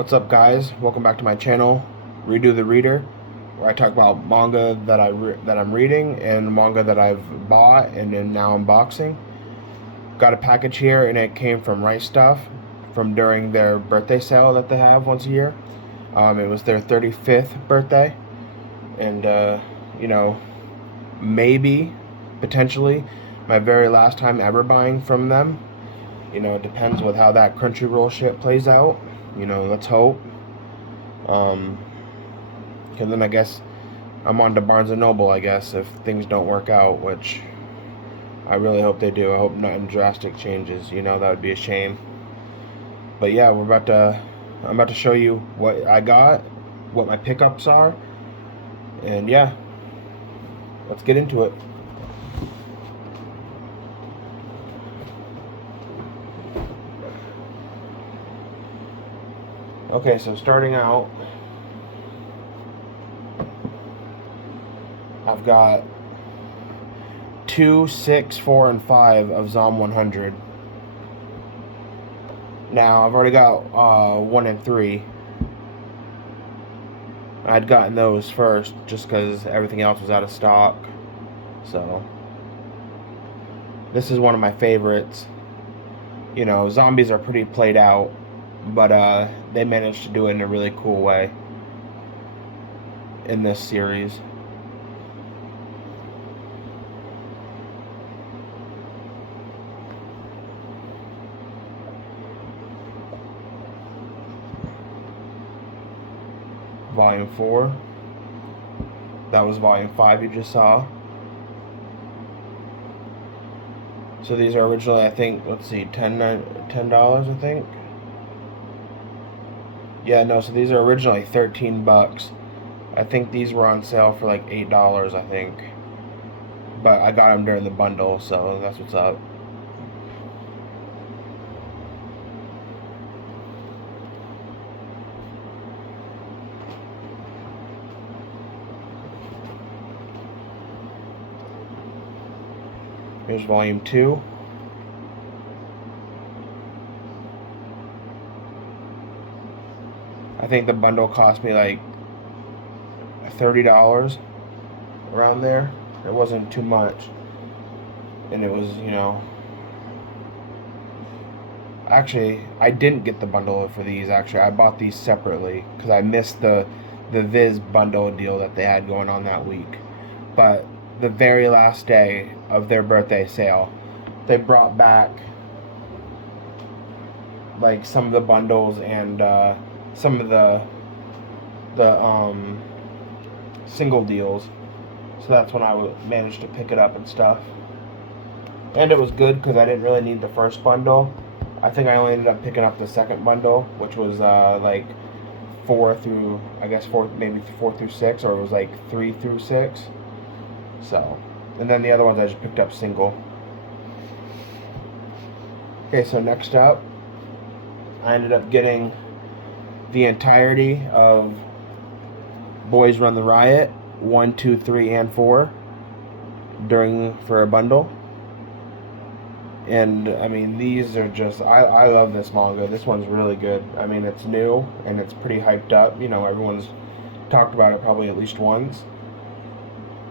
What's up, guys? Welcome back to my channel, Redo the Reader, where I talk about manga that I'm reading and manga that I've bought and am now unboxing. Got a package here, and it came from Right Stuff from during their birthday sale that they have once a year. It was their 35th birthday, and maybe, potentially, my very last time ever buying from them. It depends with how that Crunchyroll shit plays out. Let's hope. And then I guess I'm on to Barnes & Noble, I guess, if things don't work out, which I really hope they do. I hope nothing drastic changes. That would be a shame. But yeah, I'm about to show you what I got, what my pickups are, and yeah, let's get into it. Okay, so starting out, I've got 2, 6, 4, and 5 of Zom 100. Now, I've already got 1 and 3. I'd gotten those first just because everything else was out of stock. So, this is one of my favorites. Zombies are pretty played out, but they managed to do it in a really cool way in this series. Volume 4. That was Volume 5 you just saw. So these are originally, I think, let's see, $10, I think. Yeah, no, so these are originally 13 bucks. I think these were on sale for like $8, I think. But I got them during the bundle, so that's what's up. Here's Volume 2. I think the bundle cost me like $30, around there. It wasn't too much. And it was, actually, I didn't get the bundle for these, actually. I bought these separately because I missed the Viz bundle deal that they had going on that week. But the very last day of their birthday sale, they brought back like some of the bundles and some of the single deals. So that's when I managed to pick it up and stuff. And it was good because I didn't really need the first bundle. I think I only ended up picking up the second bundle, which was like 4 through, I guess 4, maybe 4 through 6, or it was like 3 through 6. So, and then the other ones I just picked up single. Okay, so next up, I ended up getting the entirety of Boys Run the Riot 1, 2, 3, and 4 for a bundle. And I mean, these are just, I love this manga. This one's really good. I mean, it's new and it's pretty hyped up. Everyone's talked about it probably at least once.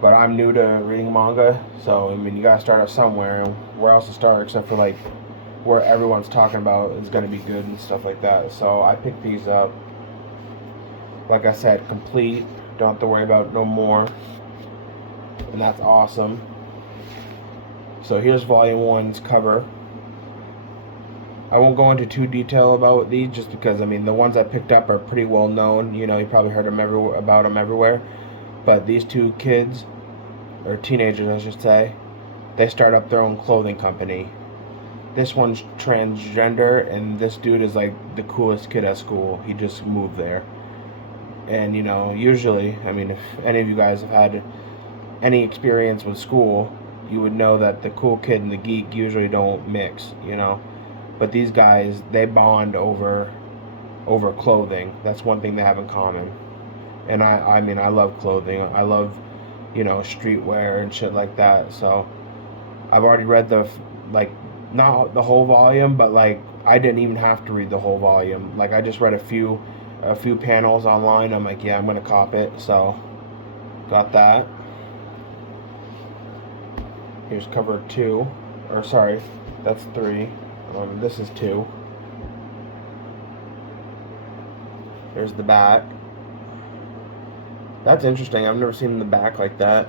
But I'm new to reading manga, so I mean, you gotta start out somewhere. Where else to start except for like where everyone's talking about is gonna be good and stuff like that. So I picked these up. Like I said, complete. Don't have to worry about no more. And that's awesome. So here's Volume 1's cover. I won't go into too detail about these just because, I mean, the ones I picked up are pretty well known. You probably heard about them everywhere. But these two kids, or teenagers I should say, they start up their own clothing company. This one's transgender, and this dude is like the coolest kid at school. He just moved there. And usually, I mean, if any of you guys have had any experience with school, you would know that the cool kid and the geek usually don't mix, But these guys, they bond over clothing. That's one thing they have in common. And I mean, I love clothing. I love, streetwear and shit like that. So I've already read the, like, not the whole volume, but like I didn't even have to read the whole volume. Like I just read a few panels online. I'm like, yeah, I'm gonna cop it. So got that. Here's cover 2, or sorry, that's 3. This is 2. There's the back. That's interesting. I've never seen the back like that.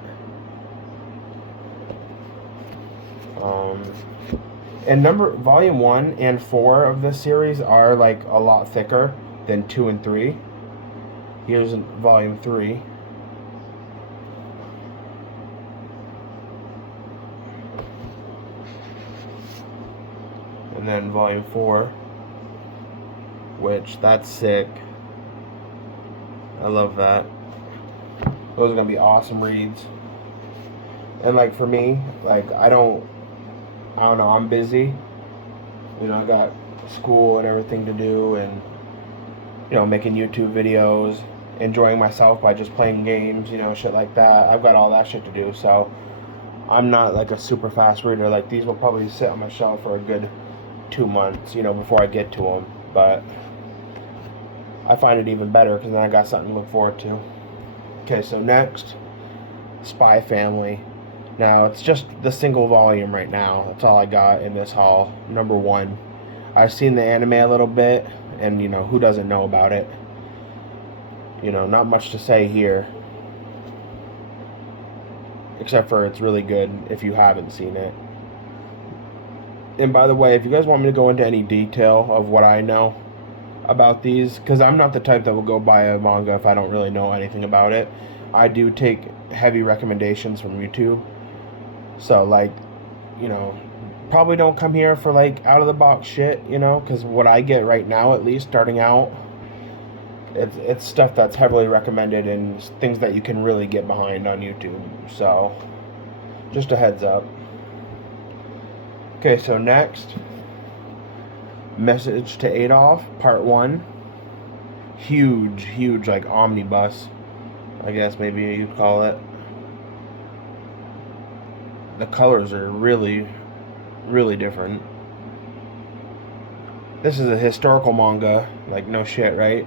And volume 1 and 4 of this series are like a lot thicker than 2 and 3. Here's volume 3. And then volume 4, which that's sick. I love that. Those are gonna be awesome reads. And like for me, like I don't know, I'm busy. You know, I got school and everything to do, and you know, making YouTube videos, enjoying myself by just playing games, you know, shit like that. I've got all that shit to do, so I'm not like a super fast reader. Like these will probably sit on my shelf for a good 2 months, you know, before I get to them. But I find it even better because then I got something to look forward to. Okay, so next, Spy Family. Now, it's just the single volume right now. That's all I got in this haul. Number 1. I've seen the anime a little bit, and, you know, who doesn't know about it? You know, not much to say here. Except for it's really good if you haven't seen it. And by the way, if you guys want me to go into any detail of what I know about these, because I'm not the type that will go buy a manga if I don't really know anything about it. I do take heavy recommendations from YouTube. So, like, you know, probably don't come here for, like, out-of-the-box shit, you know, because what I get right now, at least, starting out, it's stuff that's heavily recommended and things that you can really get behind on YouTube. So, just a heads up. Okay, so next, Message to Adolf, Part 1. Huge, like, omnibus, I guess maybe you'd call it. The colors are really, really different. This is a historical manga, like no shit, right?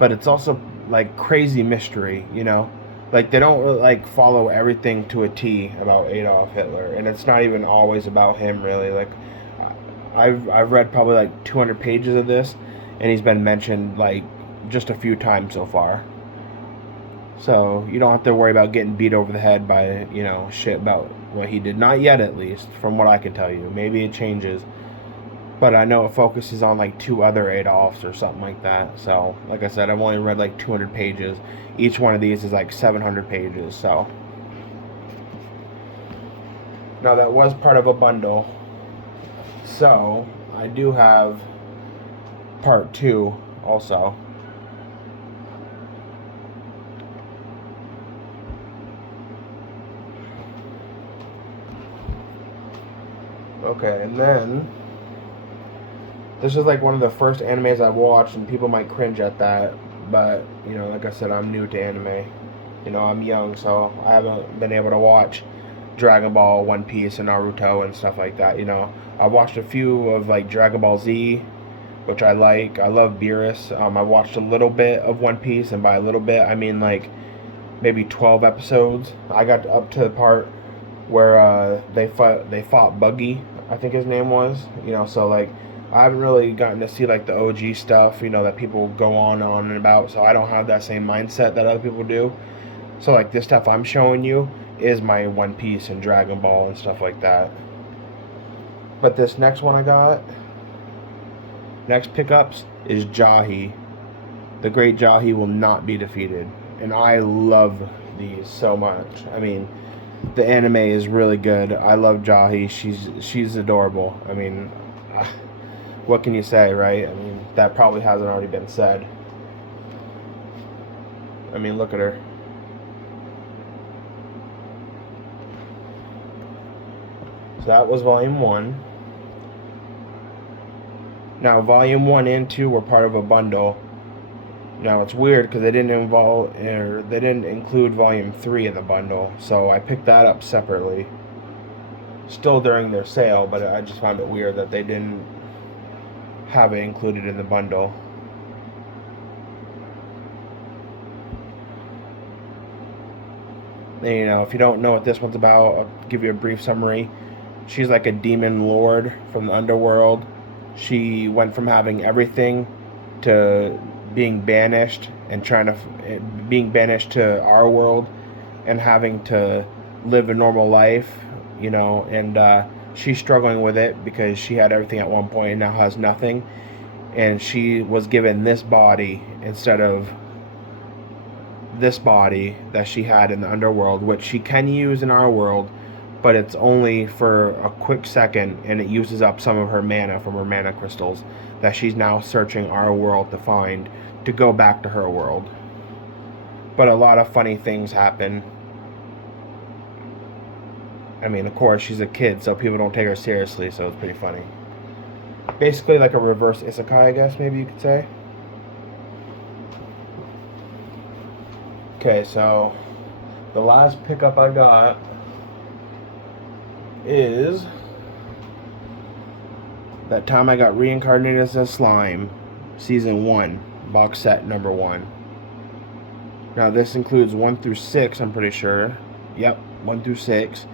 But it's also like crazy mystery, you know? Like they don't really, like follow everything to a T about Adolf Hitler, and it's not even always about him really. Like I've read probably like 200 pages of this, and he's been mentioned like just a few times so far. So you don't have to worry about getting beat over the head by, you know, shit about what he did. Not yet, at least, from what I can tell you. Maybe it changes. But I know it focuses on like 2 other Adolfs or something like that. So, like I said, I've only read like 200 pages. Each one of these is like 700 pages. So, now that was part of a bundle. So, I do have part 2 also. Okay, and then this is like one of the first animes I've watched, and people might cringe at that, but you know, like I said, I'm new to anime. You know, I'm young, so I haven't been able to watch Dragon Ball, One Piece, and Naruto and stuff like that. You know, I watched a few of like Dragon Ball Z, which I like. I love Beerus. I watched a little bit of One Piece, and by a little bit, I mean like maybe 12 episodes. I got up to the part where they fought Buggy, I think his name was. You know, so like I haven't really gotten to see like the OG stuff, you know, that people go on and about. So I don't have that same mindset that other people do. So like this stuff I'm showing you is my One Piece and Dragon Ball and stuff like that. But this next one I got, next pickups, is Jahi. The Great Jahi will not be defeated. And I love these so much. I mean, the anime is really good. I love Jahi. She's adorable. I mean, what can you say, right? I mean, that probably hasn't already been said. I mean, look at her. So that was volume 1. Now, volume 1 and 2 were part of a bundle. Now it's weird because they didn't include volume 3 in the bundle, so I picked that up separately. Still during their sale, but I just found it weird that they didn't have it included in the bundle. And, you know, if you don't know what this one's about, I'll give you a brief summary. She's like a demon lord from the underworld. She went from having everything to being banished and being banished to our world and having to live a normal life, you know, and she's struggling with it because she had everything at one point and now has nothing. And she was given this body instead of this body that she had in the underworld, which she can use in our world, but it's only for a quick second, and it uses up some of her mana from her mana crystals that she's now searching our world to find to go back to her world. But a lot of funny things happen. I mean, of course, she's a kid, so people don't take her seriously, so it's pretty funny. Basically like a reverse isekai, I guess, maybe you could say. Okay, so the last pickup I got is that time I got reincarnated as a slime, season 1, box set number 1. Now this includes 1 through 6, I'm pretty sure. Yep, 1 through 6.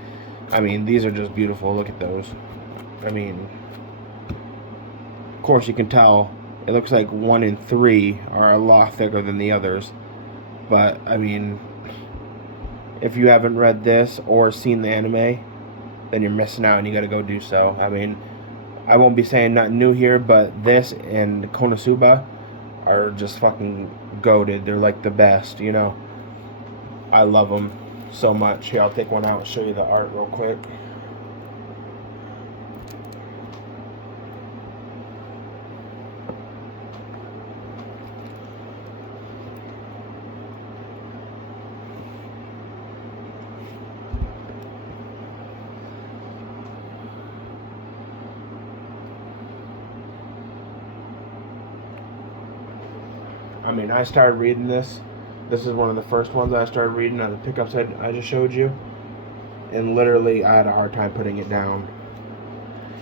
I mean, these are just beautiful. Look at those. I mean, of course you can tell it looks like 1 and 3 are a lot thicker than the others. But, I mean, if you haven't read this or seen the anime, then you're missing out and you gotta go do so. I mean, I won't be saying nothing new here, but this and Konosuba are just fucking goated. They're like the best, you know. I love them so much. Here, I'll take one out and show you the art real quick. I mean, I started reading this. This is one of the first ones I started reading on the pickups I just showed you. And literally, I had a hard time putting it down.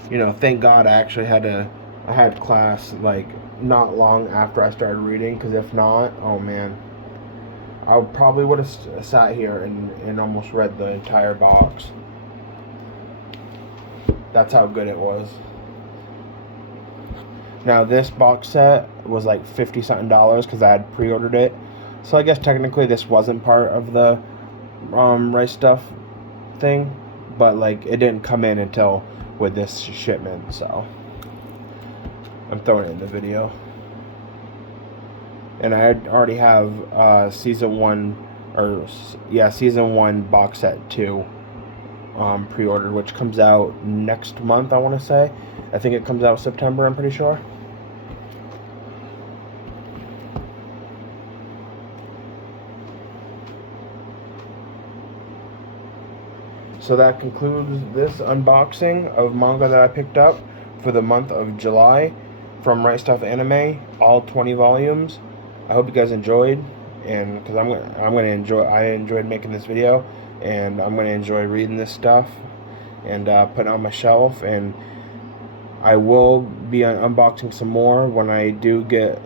You know, thank God I actually I had class, like, not long after I started reading. Because if not, oh man. I probably would have sat here and almost read the entire box. That's how good it was. Now this box set was like $50 something because I had pre-ordered it, so I guess technically this wasn't part of the Right Stuff thing, but like it didn't come in until with this shipment, so I'm throwing it in the video. And I already have season 1 box set 2 pre-ordered, which comes out next month. I want to say, I think it comes out September, I'm pretty sure. So that concludes this unboxing of manga that I picked up for the month of July from Right Stuff Anime, all 20 volumes. I hope you guys enjoyed, and because I enjoyed making this video, and I'm gonna enjoy reading this stuff and putting it on my shelf. And I will be unboxing some more when I do get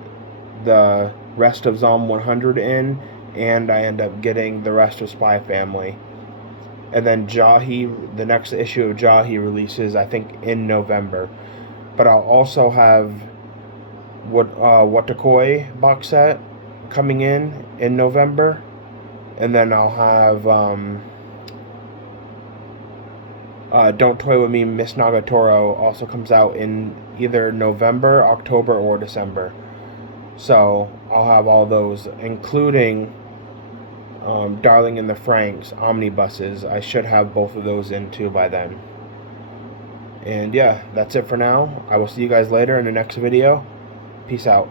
the rest of Zom 100 in, and I end up getting the rest of Spy Family. And then Jahi, the next issue of Jahi releases, I think, in November. But I'll also have Watakoi box set coming in November. And then I'll have Don't Toy With Me, Miss Nagatoro also comes out in either November, October, or December. So I'll have all those, including Darling in the Franxx omnibuses. I should have both of those in too by then. And yeah, that's it for now. I will see you guys later in the next video. Peace out.